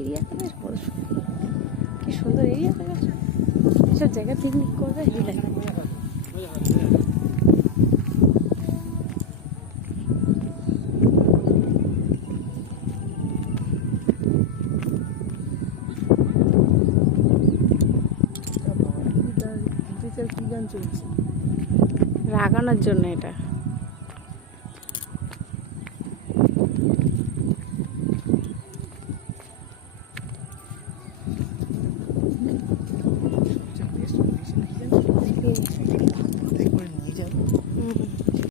এরিয়াটা বেশ বড়, কি সুন্দর এরিয়া, এসব জায়গায় পিকনিক করবে হেভি লাগে। রাগানোর জন্য এটা।